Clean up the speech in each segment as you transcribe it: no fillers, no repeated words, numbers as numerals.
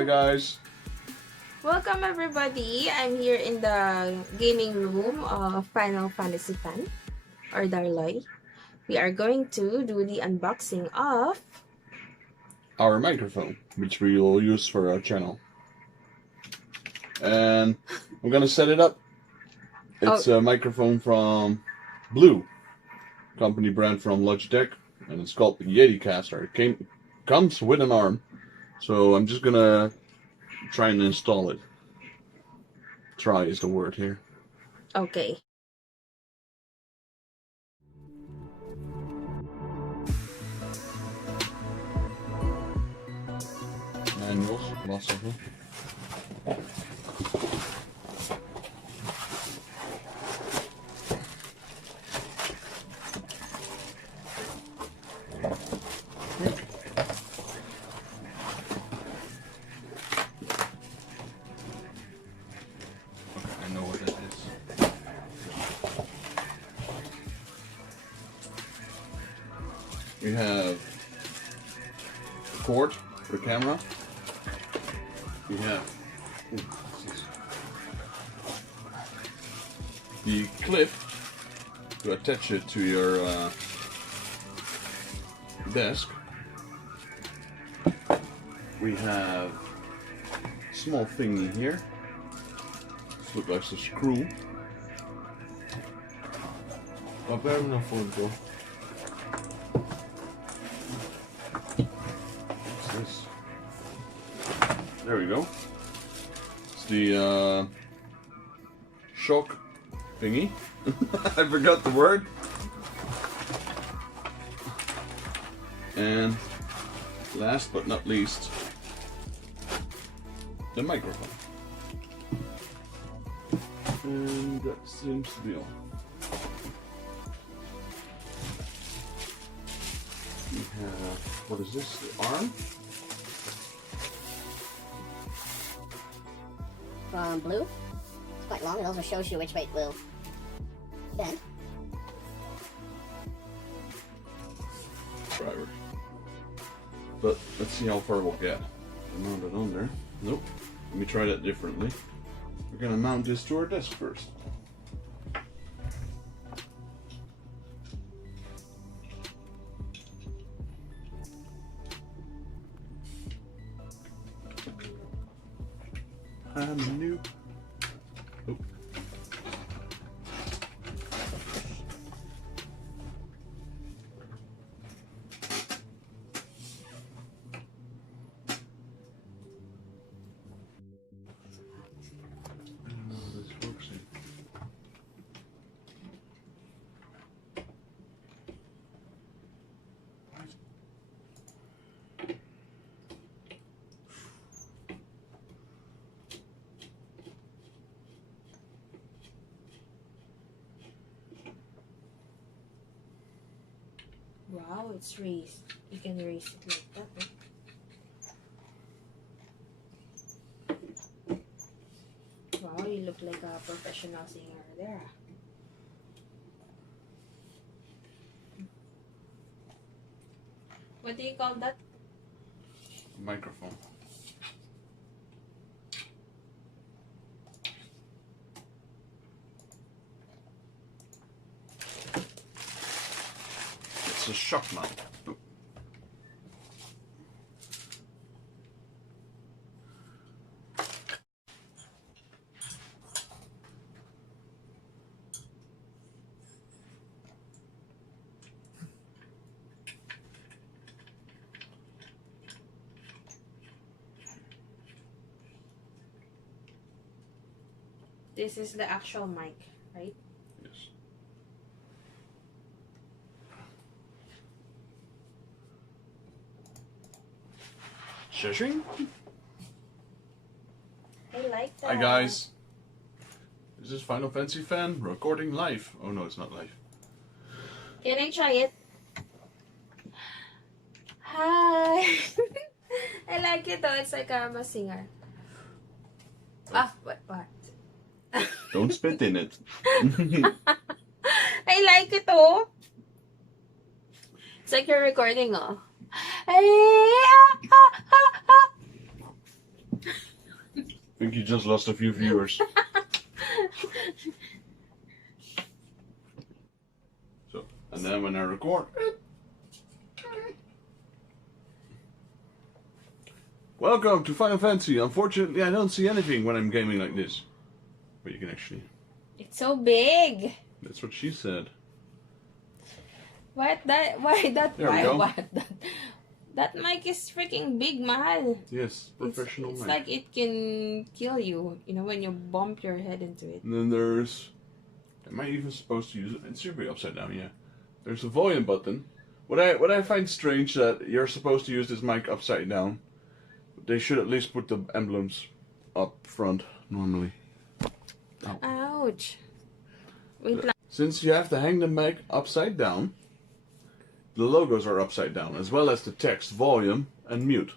Hi guys. Welcome everybody. I'm here in the gaming room of Final Fantasy Fan or Darloy. We are going to do the unboxing of Our microphone, which we will use for our channel. And I'm gonna set it up. It's a microphone from Blue, company brand from Logitech, and it's called the Yeti Caster. It comes with an arm, so I'm just gonna try and install it. Try is the word here. Okay. Manuals, lots of them. I know what that is. We have a cord for the camera. We have the clip to attach it to your desk. We have a small thingy here. This looks like a screw. Wat hebben we nog voor het door? What's this? There we go. It's the shock thingy. I forgot the word. And last but not least, the microphone. And that seems to be all. We have, what is this? The arm? From Blue. It's quite long. It also shows you which way it will bend. Driver. But let's see how far we'll get. Mount it on there. Nope. Let me try that differently. We're gonna mount this to our desk first. I'm a noob. Oh. This works. wow, it's raised. You can raise it like that. Wow, you look like a professional singer there. What do you call that? Microphone. It's a shock mount. Oh. This is the actual mic, right? Yes. Shushing? I like that. Hi guys. This is Final Fantasy Fan recording live. Oh no, it's not live. Can I try it? Hi. I like it though. It's like I'm a singer. Ah, what? Don't spit in it. I like it oh. It's like you're recording oh. think you just lost a few viewers. So, and then when I record. Welcome to Final Fantasy. Unfortunately, I don't see anything when I'm gaming like this. But you can actually. It's so big. That's what she said. What that? Why that? There we Why go. what? That mic is freaking big, mahal. Yes, professional It's mic. like it can kill you. You know when you bump your head into it. And then there's. Am I even supposed to use it? It should be upside down, yeah. There's a volume button. What I find strange that you're supposed to use this mic upside down. They should at least put the emblems up front normally. Ow. Ouch. Wait lang. Since you have to hang the mic upside down, the logos are upside down, as well as the text, volume, and mute.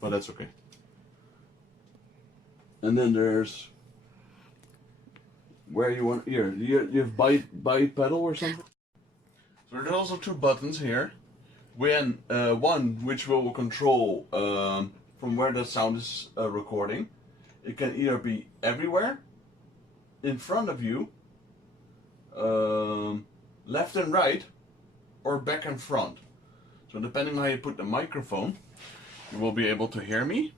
But that's okay. And then there's where you want here. You have bipedal or something. So there's also two buttons here. When one which will control from where the sound is recording. It can either be everywhere, in front of you, left and right, or back and front. So depending on how you put the microphone, you will be able to hear me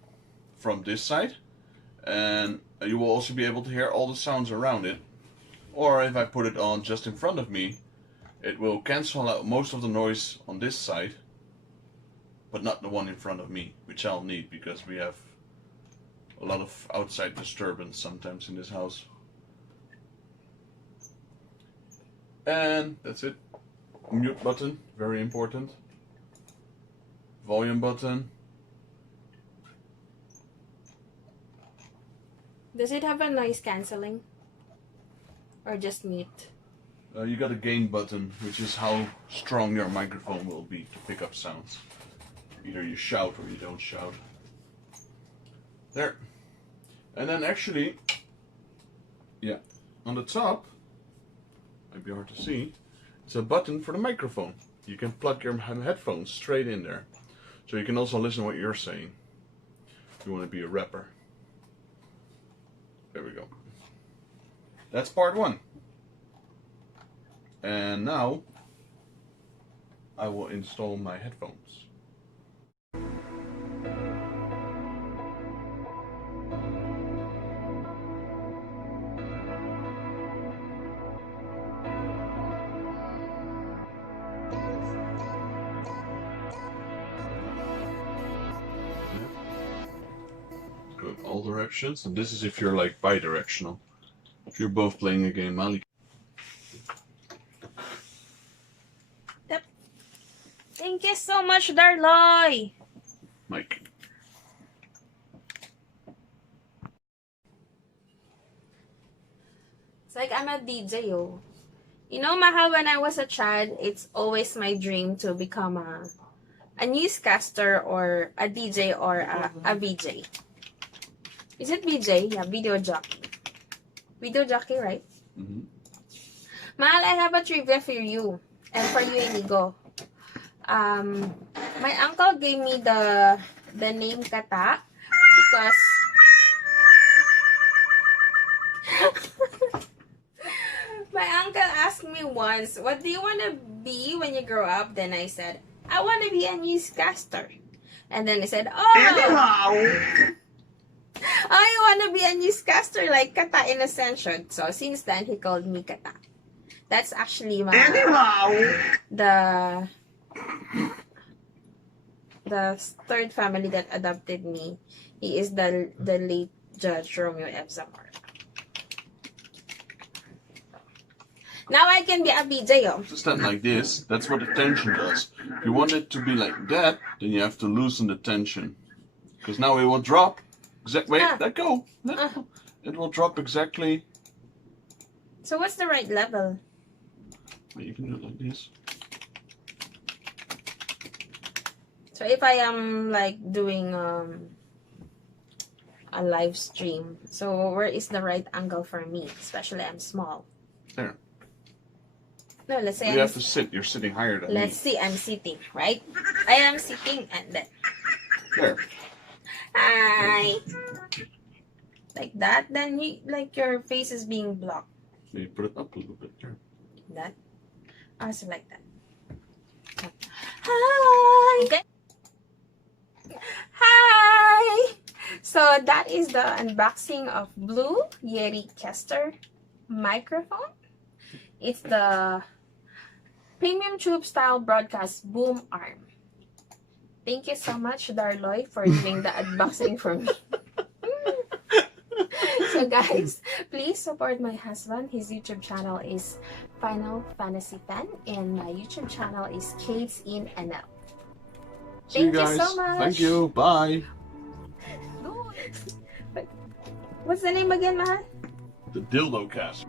from this side, and you will also be able to hear all the sounds around it. Or if I put it on just in front of me, it will cancel out most of the noise on this side, but not the one in front of me, which I'll need because we have a lot of outside disturbance sometimes in this house. And that's it. Mute button, very important. Volume button. Does it have a noise cancelling? Or just mute? You got a gain button, which is how strong your microphone will be to pick up sounds. Either you shout or you don't shout. There. And then actually, yeah, on the top, might be hard to see, it's a button for the microphone. You can plug your headphones straight in there. So you can also listen to what you're saying. If you want to be a rapper. There we go. That's part one. And now, I will install my headphones. Go in all directions, and this is if you're like bi-directional. If you're both playing a game, Mali. Thank you so much, Darloy! Mike. It's like I'm a DJ, oh. You know, mahal, when I was a child, it's always my dream to become a newscaster or a DJ or a VJ. Is it VJ? Yeah, video jockey. Video jockey, right? Mm-hmm. Mahal, I have a trivia for you. And for you, Inigo. My uncle gave me the name Kata because my uncle asked me once, what do you want to be when you grow up? Then I said, I want to be a newscaster. And then he said, oh, I want to be a newscaster like Kata in Ascension. So since then, he called me Kata. That's actually the third family that adopted me. He is the late Judge Romeo F. Zamora. Now I can be a BJ. Stand like this. That's what the tension does. If you want it to be like that, then you have to loosen the tension. Because now it will drop. Wait, let go. Let go. It will drop exactly. So what's the right level? You can do it like this. So if I am like doing a live stream, so where is the right angle for me? Especially I'm small. There. No, let's say you have to sit. You're sitting higher than Let's see, I'm sitting, right? I am sitting and then. There. Hi. like that, then you like your face is being blocked. Maybe put it up a little bit there. That. Also like that. Hi. Okay. Hi. So that is the unboxing of Blue Yeti Caster microphone. It's the premium tube style broadcast boom arm. Thank you so much, Darloy, for doing the unboxing for me. So guys, please support my husband. His YouTube channel is Final Fantasy Pen, and my YouTube channel is Kate's in NL. See you Thank guys. you so much. Thank you. Bye. What's the name again, Mahal? The dildo cast.